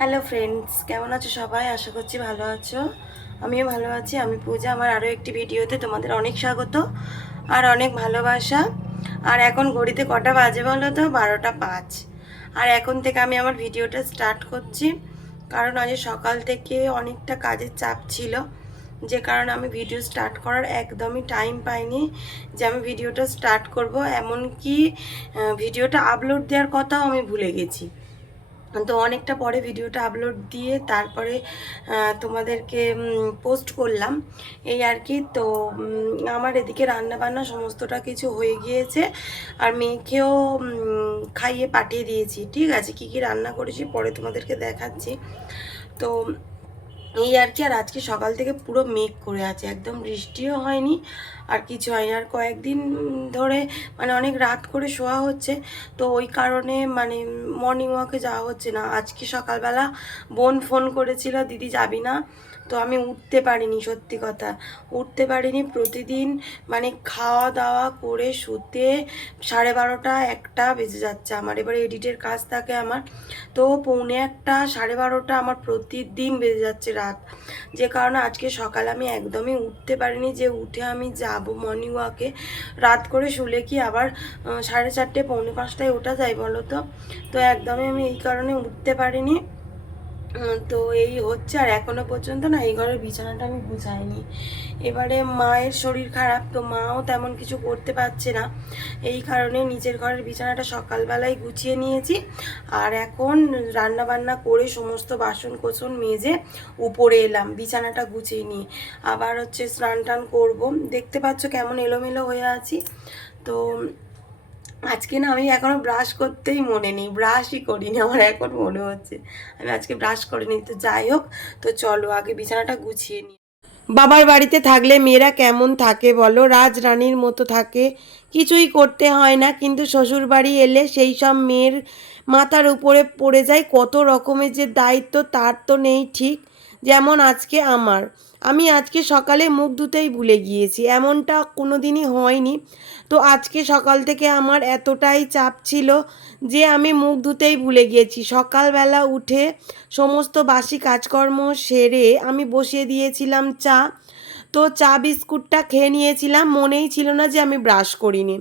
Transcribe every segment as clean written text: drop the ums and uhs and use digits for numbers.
Hello friends, কেমন আছো সবাই? আশা করছি ভালো আছো। আমিও ভালো আছি। আমি পূজা। আমার আরও একটি ভিডিওতে তোমাদের অনেক স্বাগত আর অনেক ভালোবাসা। আর এখন ঘড়িতে কটা বাজে বলো তো? 12টা 5। আর এখন থেকে আমি আমার ভিডিওটা স্টার্ট করছি, কারণ আজ সকাল থেকে অনেকটা কাজের চাপ ছিল, যে কারণে আমি ভিডিও স্টার্ট করার একদমই টাইম পাইনি যে আমি ভিডিওটা স্টার্ট করব। এমনকি ভিডিওটা আপলোড দেওয়ার কথাও আমি ভুলে গেছি। তো অনেকটা পরে ভিডিওটা আপলোড দিয়ে তারপরে তোমাদেরকে পোস্ট করলাম, এই আর কি। তো আমার এদিকে রান্না বান্না সমস্তটা কিছু হয়ে গিয়েছে, আর মেয়েকেও খাইয়ে পাঠিয়ে দিয়েছি। ঠিক আছে, কি কি রান্না করেছি পরে তোমাদেরকে দেখাচ্ছি। তো এই আর কি। আর আজকে সকাল থেকে পুরো মেঘ করে আছে, একদম বৃষ্টিও হয়নি আর কিছু হয়নি। আর কয়েকদিন ধরে মানে অনেক রাত করে শোয়া হচ্ছে, তো ওই কারণে মানে মর্নিং ওয়াকে যাওয়া হচ্ছে না। আজকে সকালবেলা বোন ফোন করেছিল, দিদি যাবি না? তো আমি উঠতে পারিনি, সত্যি কথা উঠতে পারিনি। প্রতিদিন মানে খাওয়া দাওয়া করে শুতে 12:30 1টা বেজে যাচ্ছে আমার। এবারে এডিটের কাজ থাকে আমার, তো 1:45 12:30 আমার প্রতিদিন বেজে যাচ্ছে রাত। যে কারণে আজকে সকালে আমি একদমই উঠতে পারিনি যে উঠে আমি যাব মর্নিং ওয়াকে। রাত করে শুলে কি আবার 4:30 পৌনে 5টায় ওঠা যায় বলো তো? তো একদমই আমি এই কারণে উঠতে পারিনি। তো এই হচ্ছে। আর এখনো পর্যন্ত না এই ঘরের বিছানাটা আমি গুছাইনি। এবারে মায়ের শরীর খারাপ, তো মাও তেমন কিছু করতে পারছে না, এই কারণে নিচের ঘরের বিছানাটা সকালবেলায় গুছিয়ে নিয়েছি। আর এখন রান্না বান্না করে সমস্ত বাসন কোসন মেজে উপরে এলাম বিছানাটা গুছিয়ে নিয়ে। আবার হচ্ছে স্নান টান করবো। দেখতে পাচ্ছ কেমন এলোমেলো হয়ে আছি। তো আজকে না আমি এখনো ব্রাশ করতেই মনে নেই, ব্রাশই করিনি। আমার এখন মনে হচ্ছে আমি আজকে ব্রাশ করিনি। তো যাই হোক, তো চলো আগে বিছানাটা গুছিয়ে নিই। বাবার বাড়িতে থাকলে মেয়েরা কেমন থাকে বলো? রাজরানীর মতো থাকে, কিছুই করতে হয় না। কিন্তু শ্বশুর বাড়ি এলে সেই সব মেয়ের মাথার উপরে পড়ে যায় কত রকমের যে দায়িত্ব, তার তো নেই ঠিক। যেমন আজকে আমি আজকে সকালে মুখ ধুতেই ভুলে গিয়েছি, এমনটা কোনো দিনই হয়নি। তো আজকে সকাল থেকে আমার এতটাই চাপ ছিল যে আমি মুখ ধুতেই ভুলে গিয়েছি। সকালবেলা উঠে সমস্ত বাসি কাজকর্ম সেরে আমি বসিয়ে দিয়েছিলাম চা। তো চা বিস্কুটটা খেয়ে নিয়েছিলাম, মনেই ছিল না যে আমি ব্রাশ করিনি।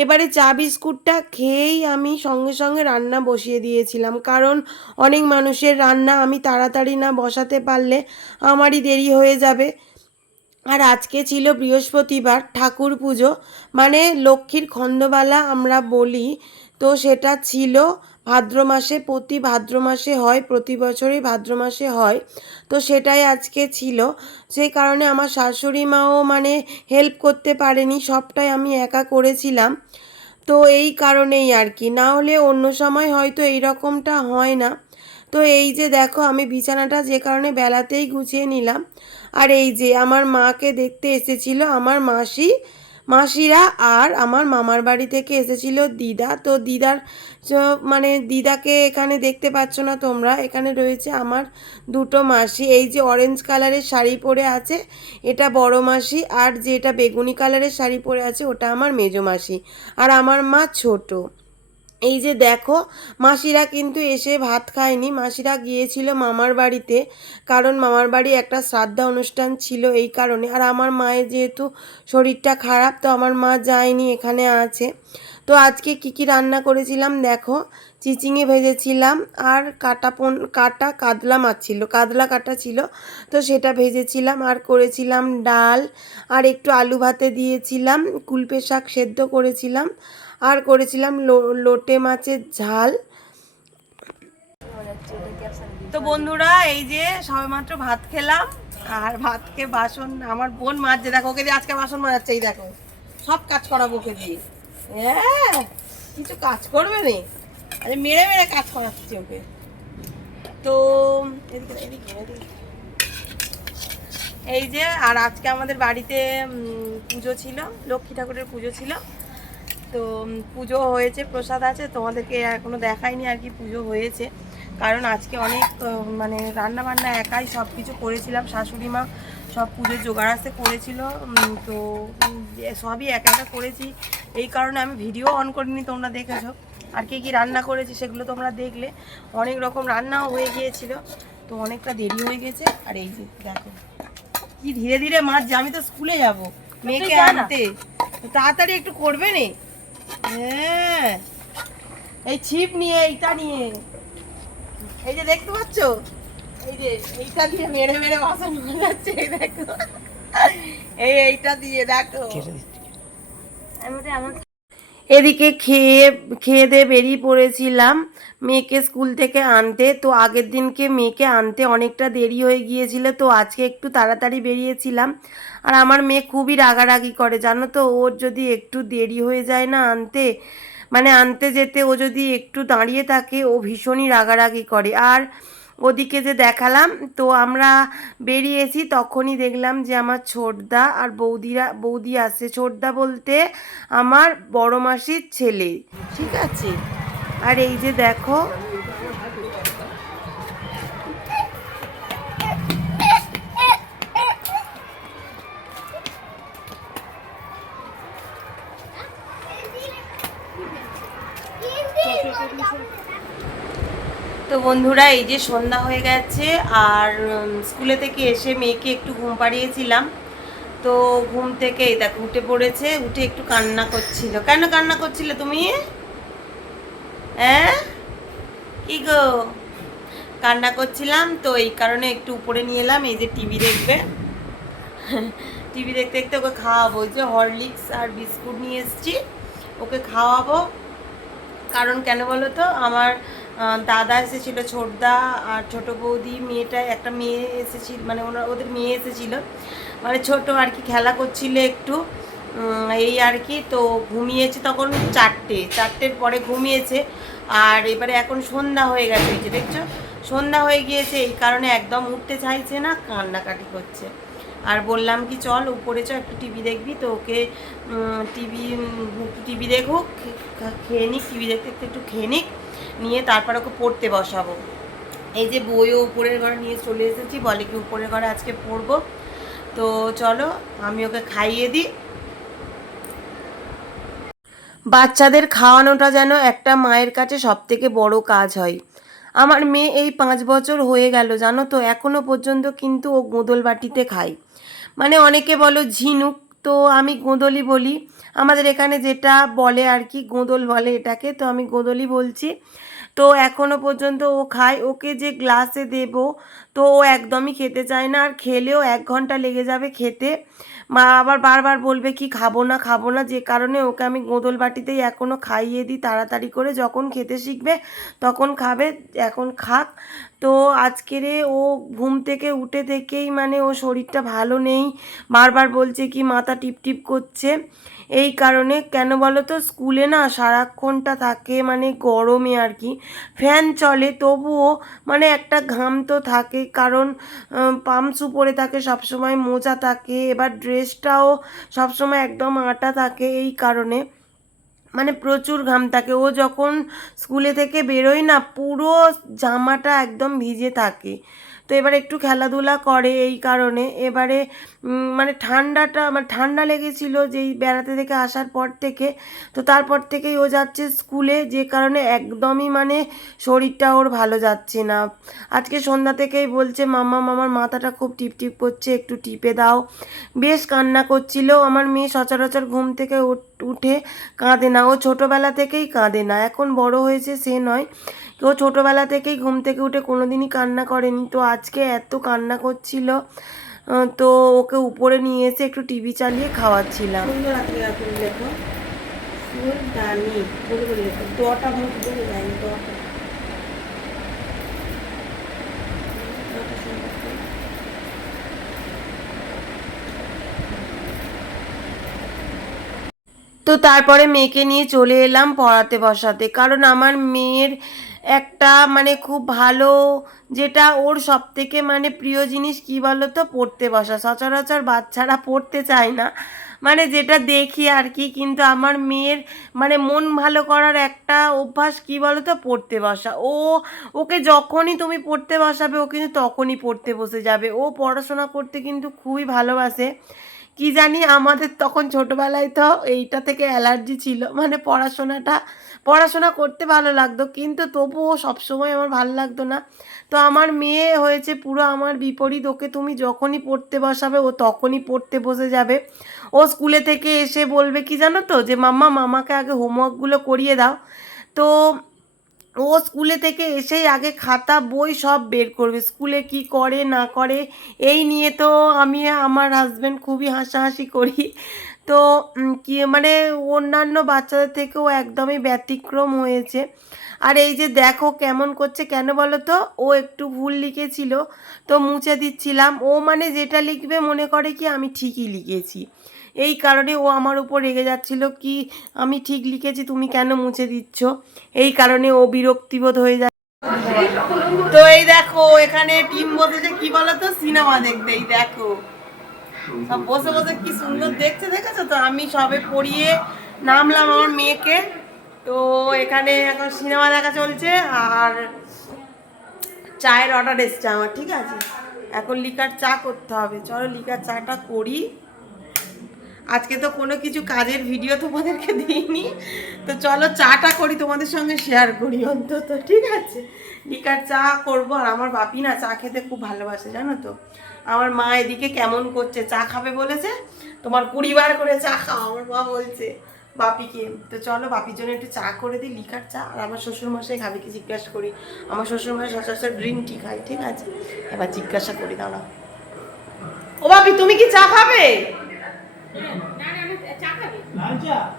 এবারে চা বিস্কুটটা খেয়েই আমি সঙ্গে সঙ্গে রান্না বসিয়ে দিয়েছিলাম, কারণ অনেক মানুষের রান্না আমি তাড়াতাড়ি না বসাতে পারলে আমারই দেরি হয়ে যাবে। আর আজকে ছিল বৃহস্পতিবার, ঠাকুর পুজো, মানে লক্ষ্মীর খণ্ডবালা আমরা বলি। তো সেটা ছিল ভাদ্র মাসে, প্রতি ভাদ্র মাসে হয়, প্রতি বছরই ভাদ্র মাসে হয়। তো সেটাই আজকে ছিল। সেই কারণে আমার শাশুড়ি মাও মানে হেল্প করতে পারেনি, সবটাই আমি একা করেছিলাম। তো এই কারণেই আর কি, না হলে অন্য সময় হয়তো এই রকমটা হয় না। তো এই যে দেখো আমি বিছানাটা যে কারণে বেলাতেই গুছিয়ে নিলাম। আর এই যে আমার মাকে দেখতে এসেছিল আমার মাসিরা, আর আমার মামার বাড়ি থেকে এসেছিল দিদা। তো দিদার মানে দিদাকে এখানে দেখতে পাচ্ছ না তোমরা, এখানে রয়েছে আমার দুটো মাসি। এই যে অরেঞ্জ কালারের শাড়ি পরে আছে এটা বড় মাসি, আর যে এটা বেগুনি কালারের শাড়ি পরে আছে ওটা আমার মেজো মাসি, আর আমার মা ছোট। এই যে দেখো, মাসিরা কিন্তু এসে ভাত খায়নি, মাসিরা গিয়েছিল মামার বাড়িতে, কারণ মামার বাড়ি একটা শ্রাদ্ধা অনুষ্ঠান ছিল এই কারণে। আর আমার মায়ের যেহেতু শরীরটা খারাপ, তো আমার মা যায়নি, এখানে আছে। তো আজকে কি কি রান্না করেছিলাম দেখো, চিচিঙে ভেজেছিলাম, আর কাটা কাতলা মাছ ছিল, কাতলা কাটা ছিল, তো সেটা ভেজেছিলাম। আর করেছিলাম ডাল, আর একটু আলু ভাতে দিয়েছিলাম, কুলপে শাক সেদ্ধ করেছিলাম, আর করেছিলাম লোটে মাছের ঝাল। তো বন্ধুরা এই যে সবেমাত্র ভাত খেলাম, আর ভাত খেয়ে বাসন আমার বোন মাজছে, দেখো ওকে দিয়ে আজকে বাসন মাজাচ্ছে, এই দেখো সব কাজ করাবো ওকে দিয়ে। হ্যাঁ, কিছু কাজ করবে নি, আরে মেরে মেরে কাজ করাচ্ছি ওকে। তো এদিকে এদিকে এদিকে এই যে, আর আজকে আমাদের বাড়িতে পুজো ছিল, লক্ষ্মী ঠাকুরের পুজো ছিল। তো পুজো হয়েছে, প্রসাদ আছে, তোমাদেরকে এখনো দেখাইনি আর কি পুজো হয়েছে, কারণ আজকে অনেক মানে রান্না বান্না একাই সব কিছু করেছিলাম। শাশুড়ি মা সব পুজোর জোগাড় আসতে করেছিল, তো সবই একা একা করেছি, এই কারণে আমি ভিডিও অন করিনি, তোমরা দেখেছো। আর কি কি রান্না করেছি সেগুলো তোমরা দেখলে। অনেক রকম রান্নাও হয়ে গিয়েছিল, তো অনেকটা দেরি হয়ে গেছে। আর এই যে দেখো কি ধীরে ধীরে মাছ, আমি তো স্কুলে যাব মেয়েকে আনতে, তো তাড়াতাড়ি একটু করবে নে। হ্যাঁ, এই ছিপ নিয়ে, এইটা নিয়ে, এই যে দেখতে পাচ্ছ, এই যে এইটা দিয়ে মেরে মেরে বাসন মাজাচ্ছে, এই দেখো, এইটা দিয়ে দেখো। এদিকে খেয়ে খেয়ে দিয়ে বেরিয়ে পড়েছিলাম মেয়েকে স্কুল থেকে আনতে। তো আগের দিনকে মেয়েকে আনতে অনেকটা দেরি হয়ে গিয়েছিল, তো আজকে একটু তাড়াতাড়ি বেরিয়েছিলাম। আর আমার মেয়ে খুবই রাগারাগি করে জানো তো, ওর যদি একটু দেরি হয়ে যায় না আনতে, মানে আনতে যেতে ও যদি একটু দাঁড়িয়ে থাকে ও ভীষণই রাগারাগি করে। আর ওদিকে যে দেখালাম, তো আমরা বেরিয়েছি তখনই দেখলাম যে আমার ছোটদা আর বৌদি আসছে। ছোটদা বলতে আমার বড় মাসির ছেলে, ঠিক আছে। আর এই যে দেখো, তো বন্ধুরা এই যে সন্ধ্যা হয়ে গেছে, আর স্কুলে থেকে এসে মেয়েকে একটু ঘুম পাড়িয়েছিলাম। তো ঘুম থেকে এই দেখো উঠে পড়েছে, উঠে একটু কান্না করছিল। কেন কান্না করছিলে তুমি? হ্যাঁ, কি গো? কান্না করছিলাম, তো এই কারণে একটু উপরে নিয়ে এলাম। এই যে টিভি দেখবে, টিভি দেখতে দেখতে ওকে খাওয়াবো। ওই যে হরলিক্স আর বিস্কুট নিয়ে এসেছি, ওকে খাওয়াবো। কারণ কেন বলো তো, আমার দাদা এসেছিলো, ছোটদা আর ছোট বৌদি, মেয়েটা একটা মেয়ে এসেছিল, মানে ওদের মেয়ে এসেছিল, মানে ছোট আর কি, খেলা করছিল একটু, এই আর কি। তো ঘুমিয়েছে তখন চারটের পরে ঘুমিয়েছে। আর এবারে এখন সন্ধ্যা হয়ে গেছে, এই যে দেখছো সন্ধ্যা হয়ে গিয়েছে, এই কারণে একদম উঠতে চাইছে না, কান্নাকাটি করছে। আর বললাম কি চল উপরে চ, একটু টিভি দেখবি, তো ওকে টিভি দেখুক, খেয়ে নিক, টিভি দেখতে দেখতে একটু খেয়ে নিক, নিয়ে তারপর ওকে পড়তে বসাবো। এই যে বইও উপরের ঘরে নিয়ে চলে এসেছি, বলে কি উপরের ঘরে আজকে পড়বো। তো চলো আমি ওকে খাইয়ে দিই। বাচ্চাদের খাওয়ানোটা যেন একটা মায়ের কাছে সব থেকে বড় কাজ হয়। আমার মেয়ে এই 5 বছর হয়ে গেল জানো তো, এখনো পর্যন্ত কিন্তু ও গোদল বাটিতে খায়। মানে অনেকে বলো ঝিনুক, তো আমি গোদলি বলি, আমাদের এখানে যেটা বলে আর কি, গোদল বলে এটাকে, তো আমি গোদলি বলছি। তো এখনো পর্যন্ত ও খায়। ওকে যে গ্লাসে দেব, তো ও একদমই খেতে চায় না, আর খেলেও 1 ঘন্টা লেগে যাবে খেতে। মা আবার বারবার বলবে কি খাবো না খাবো না, যে কারণে ওকে আমি গোদল বাটিতেই এখনও খাইয়ে দিই তাড়াতাড়ি করে, যখন খেতে শিখবে তখন খাবে, এখন খাক। তো আজকেরে ও ঘুম থেকে উঠে থেকেই মানে ও শরীরটা ভালো নেই, বারবার বলছে কি মাথা টিপ টিপ করছে। এই কারণে কেন বলো তো, স্কুলে না সারাক্ষণটা থাকে মানে গরমে আর কি, ফ্যান চলে তবুও মানে একটা ঘাম তো থাকে, কারণ পাম্পসু পরে থাকে সবসময়, মোজা থাকে, এবার ড্রেসটাও সবসময় একদম আটা থাকে, এই কারণে মানে প্রচুর ঘাম থাকে। ও যখন স্কুলে থেকে বেরোয় না, পুরো জামাটা একদম ভিজে থাকে। তো এবার একটু খেলাধুলা করে, এই কারণে এবারে মানে মানে ঠান্ডা লেগেছিল যেই বেড়াতে থেকে আসার পর থেকে। তো তারপর থেকেই ও যাচ্ছে স্কুলে, যে কারণে একদমই মানে শরীরটা ওর ভালো যাচ্ছে না। আজকে সন্ধ্যা থেকেই বলছে মামা মামার মাথাটা খুব টিপ টিপ করছে, একটু টিপে দাও। বেশ কান্না করছিল। আমার মেয়ে সচরাচর ঘুম থেকে উঠে কাঁদে না, ও ছোটোবেলা থেকেই কাঁদে না, এখন বড় হয়েছে সে নয়, ও ছোটোবেলা থেকেই ঘুম থেকে উঠে কোনোদিনই কান্না করেনি। তো আজকে এত কান্না করছিল, তো ওকে উপরে নিয়ে এসে একটু টিভি চালিয়ে খাওয়াচ্ছিলাম। সুন্দর লেখো, ফুলদানি বলে বলে লেখো, দটা মুখ বলে যায়নি, দটা। তো তারপরে মেয়েকে নিয়ে চলে এলাম পড়াতে বসাতে, কারণ আমার মেয়ের একটা মানে খুব ভালো, যেটা ওর সব থেকে মানে প্রিয় জিনিস কি বলো তো, পড়তে বসা। সচরাচর বাচ্চারা পড়তে চায় না, মানে যেটা দেখি আর কি, কিন্তু আমার মেয়ের মানে মন ভালো করার একটা অভ্যাস কি বলো তো, পড়তে বসা। ওকে যখনই তুমি পড়তে বসাবে ও কিন্তু তখনই পড়তে বসে যাবে। ও পড়াশোনা করতে কিন্তু খুবই ভালোবাসে, কি জানি আমাদের তখন ছোটোবেলায় তো এইটা থেকে অ্যালার্জি ছিল, মানে পড়াশোনা করতে ভালো লাগতো কিন্তু তবুও সবসময় আমার ভালো লাগতো না। তো আমার মেয়ে হয়েছে পুরো আমার বিপরীত, ওকে তুমি যখনই পড়তে বসাবে ও তখনই পড়তে বসে যাবে। ও স্কুলে থেকে এসে বলবে কি জানো তো, যে মাম্মা মামাকে আগে হোমওয়ার্কগুলো করিয়ে দাও। তো ও স্কুলে থেকে এসেই আগে খাতা বই সব বের করবে, স্কুলে কি করে না করে এই নিয়ে তো আমি আমার হাজব্যান্ড খুবই হাসাহাসি করি। তো কি মানে অন্যান্য বাচ্চাদের থেকেও একদমই ব্যতিক্রম হয়েছে। আর এই যে দেখো কেমন করছে, কেন বলো তো, ও একটু ভুল লিখেছিল তো মুছে দিচ্ছিলাম। ও মানে যেটা লিখবে মনে করে কি আমি ঠিকই লিখেছি, এই কারণে ও আমার উপর রেগে যাচ্ছিল কি আমি ঠিক লিখেছি তুমি কেন মুছে দিচ্ছ, এই কারণে ও বিরক্তিবোধ হয়ে যায়। তো এই দেখো এখানে টিম বসেছে কি বলতো, সিনেমা দেখতে। এই দেখো সব বসে বসে কি সুন্দর দেখছে, দেখেছো তো। আমি সবে পড়িয়ে নামলাম আমার মেয়েকে, তো এখানে এখন সিনেমা দেখা চলছে আর চায়ের অর্ডার এসছে আমার, ঠিক আছে। এখন লিকার চা করতে হবে, চলো লিকার চাটা করি। আজকে তো কোনো কিছু কাজের ভিডিও তোমাদেরকে দিইনি, তো চলো চাটা করি, তোমাদের সঙ্গে শেয়ার করি অন্তত, ঠিক আছে। লিকার চা করবো। আর আমার বাপি না চা খেতে খুব ভালোবাসে জানো তো। আমার মা এদিকে কেমন করছে, চা খাবে বলেছে, তোমার 20 বার করে চা খাও আমার মা বলছে বাপিকে। তো চলো বাপির জন্য একটু চা করে দিই, লিকার চা। আর আমার শ্বশুরমশাই খাবে কি জিজ্ঞাসা করি, আমার শ্বশুরমশাই সচরাচর গ্রিন টি খাই, ঠিক আছে। এবার জিজ্ঞাসা করি, দাঁড়াও। ও বাপি তুমি কি চা খাবে?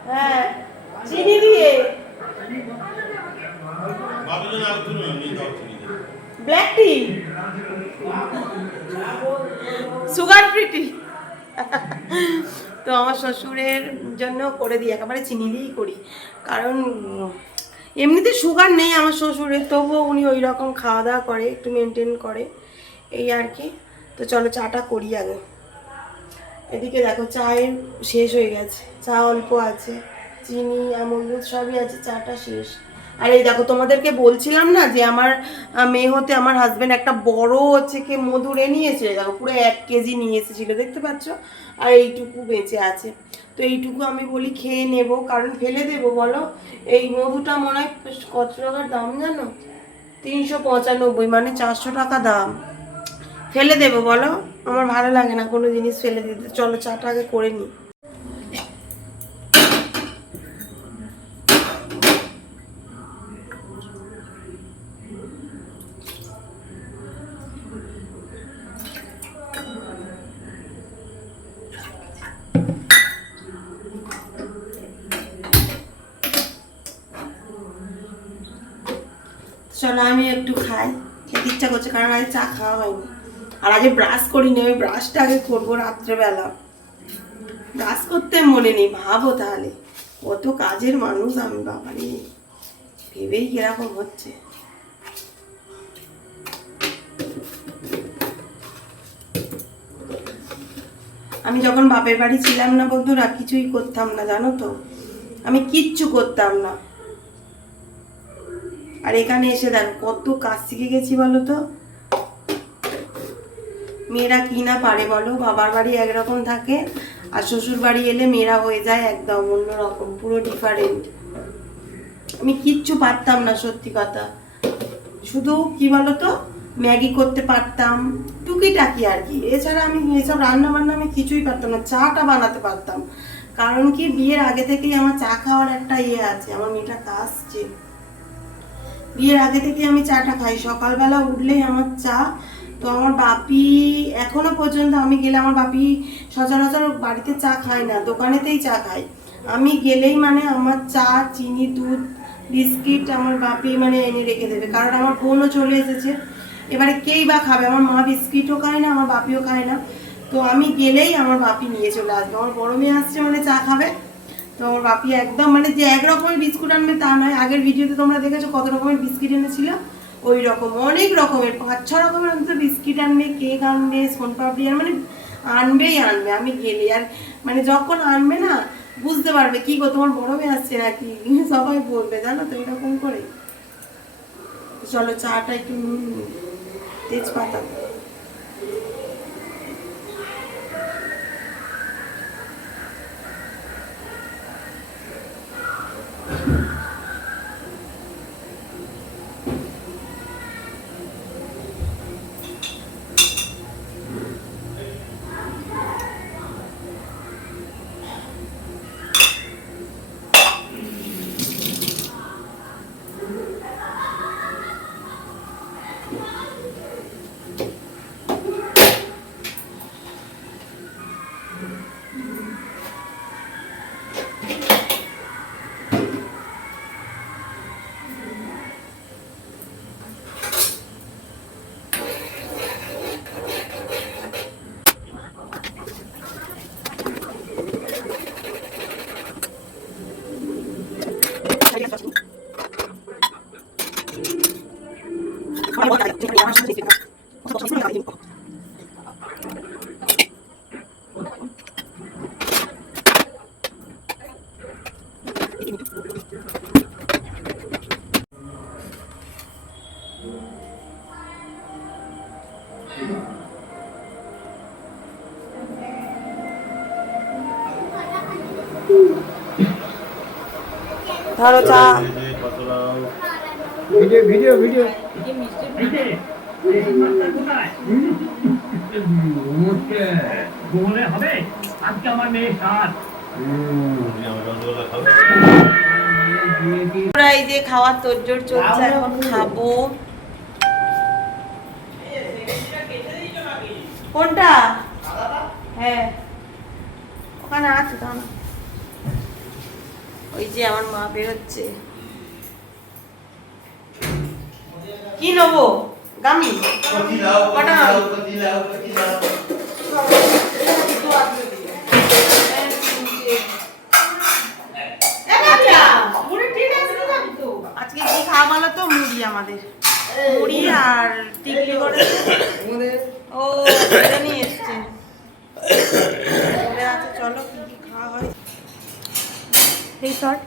হ্যাঁ চিনি দিয়ে ব্ল্যাক টি, সুগার ফ্রি টি। তো আমার শ্বশুরের জন্য করে দিই, একেবারে চিনি দিয়েই করি, কারণ এমনিতে সুগার নেই আমার শ্বশুরের, তবুও উনি ওই রকম খাওয়া দাওয়া করে, একটু মেনটেন করে, এই আর কি। তো চলো চাটা করি আগে। এদিকে দেখো চায়ের শেষ হয়ে গেছে, চা অল্প আছে, চিনি আমুল দুধ সবই আছে, চাটা শেষ। আর এই দেখো তোমাদেরকে বলছিলাম না যে আমার মেয়ে হতে আমার হাজব্যান্ড একটা বড় হচ্ছে কি মধুরে নিয়েছে, দেখো পুরো 1 কেজি নিয়ে এসেছিলো, দেখতে পাচ্ছ। আর এইটুকু বেঁচে আছে, তো এইটুকু আমি বলি খেয়ে নেব, কারণ ফেলে দেবো বলো। এই মধুটা মনে হয় কত টাকার দাম জানো, 395, মানে 400 টাকা দাম। ফেলে দেবো বলো, আমার ভালো লাগে না কোনো জিনিস ফেলে দিতে। চলো চাটা আগে করে নিই। চলো আমি একটু খাই, খেতে ইচ্ছা করছে, কারণ আজ চা খাওয়া হয়নি। আর আগে ব্রাশ করিনি, আমি ব্রাশটা আগে করবো রাত্রেবেলা, ব্রাশ করতে মনে নেই, ভাবো তাহলে কত কাজের মানুষ আমি, বাবারে ভেবেই কিরকম হচ্ছে। আমি যখন বাপের বাড়ি ছিলাম না বন্ধুরা, কিছুই করতাম না জানো তো, আমি কিচ্ছু করতাম না। আর এখানে এসে দেখো কত কাজ শিখে গেছি বলো তো। মেয়েরা কি না পারে বলো, বাবার বাড়ি একরকম থাকে আর শ্বশুর বাড়ি এলে মেয়েরা হয়ে যায় একদম অন্যরকম, পুরো ডিফারেন্ট। আমি কিচ্ছু পারতাম না সত্যি কথা, শুধু কি বলতো ম্যাগি করতে পারতাম টুকিটাকি আর কি, এছাড়া আমি এসব রান্না বান্না আমি কিছুই পারতাম না। চাটা বানাতে পারতাম, কারণ কি বিয়ের আগে থেকেই আমার চা খাওয়ার একটা ইয়ে আছে, আমার মেয়েটা কাশছে, বিয়ের আগে থেকে আমি চাটা খাই, সকালবেলা উঠলেই আমার চা। তো আমার বাপি এখনো পর্যন্ত আমি গেলে, আমার বাপি সচরাচর বাড়িতে চা খায় না, দোকানেতেই চা খায়। আমি গেলেই মানে আমার চা, চিনি, দুধ, বিস্কিট আমার বাপি মানে এনে রেখে দেবে, কারণ আমার বোনও চলে এসেছে, এবারে কেই বা খাবে, আমার মা বিস্কিটও খায় না, আমার বাপিও খায় না। তো আমি গেলেই আমার বাপি নিয়ে চলে আসবে, আমার বড় মেয়ে আসছে মানে চা খাবে। তো আমার বাপি একদম মানে যে এক রকমের বিস্কুট আনবে তা নয়, আগের ভিডিওতে তোমরা দেখেছো কত রকমের বিস্কিট এনেছিল, ওই রকম অনেক রকমের 5-6 রকমের অন্তত বিস্কিট আনবে, কেক আনবে, সোনপাপড়ি আর মানে আনবেই আনবে আমি গেলে। আর মানে যখন আনবে না বুঝতে পারবে কি গো তোমার বড় মেয়ে আসছে নাকি, সবাই বলবে জানো তো এরকম করে। চলো চাটা একটু তেজপাতা, ধরো চা। ভিডিও ভিডিও ভিডিও হবে আজকে আমার মেয়ে সাত। এই যে খাওয়ার তোড়জোড় চলছে, এখন খাবো। কোনটা? হ্যাঁ ওখানে আছে তো। ওই যে আমার মা বেরোচ্ছে। কি নেবো? গামি কটা? আজকে কি খাওয়া বলো তো? মুড়ি, আমাদের মুড়ি আর টিকলি করেছে। ও নিয়ে এসছে। আচ্ছা চলো কি কি খাওয়া হয়। এই শর্ট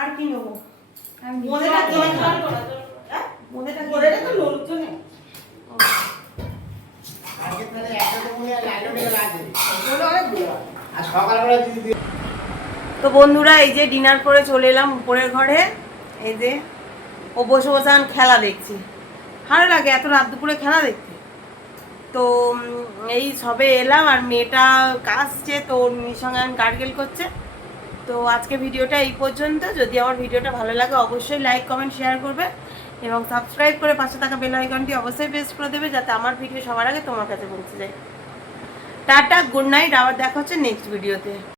আর কি নেবো? মোদেটা কি? মোদেটা কি? তো লোকজন তো বন্ধুরা, এই যে ডিনার করে চলে এলাম উপরের ঘরে। এই যে ও বসে বসে এখন খেলা দেখছি। ভালো লাগে এত রাত দুপুরে খেলা দেখতে। তো এই সবে এলাম, আর মেয়েটা কাশছে, তো ওর সঙ্গে এখন গার্গেল করছে। তো আজকে ভিডিওটা এই পর্যন্ত। যদি আমার ভিডিওটা ভালো লাগে অবশ্যই লাইক কমেন্ট শেয়ার করবে এবং সাবস্ক্রাইব করে পাশে থাকা বেল আইকনটি অবশ্যই প্রেস করে দেবে, যাতে আমার ভিডিও সবার আগে তোমার কাছে পৌঁছে যায়। টাটা, গুড নাইট, আবার দেখা হচ্ছে নেক্সট ভিডিওতে।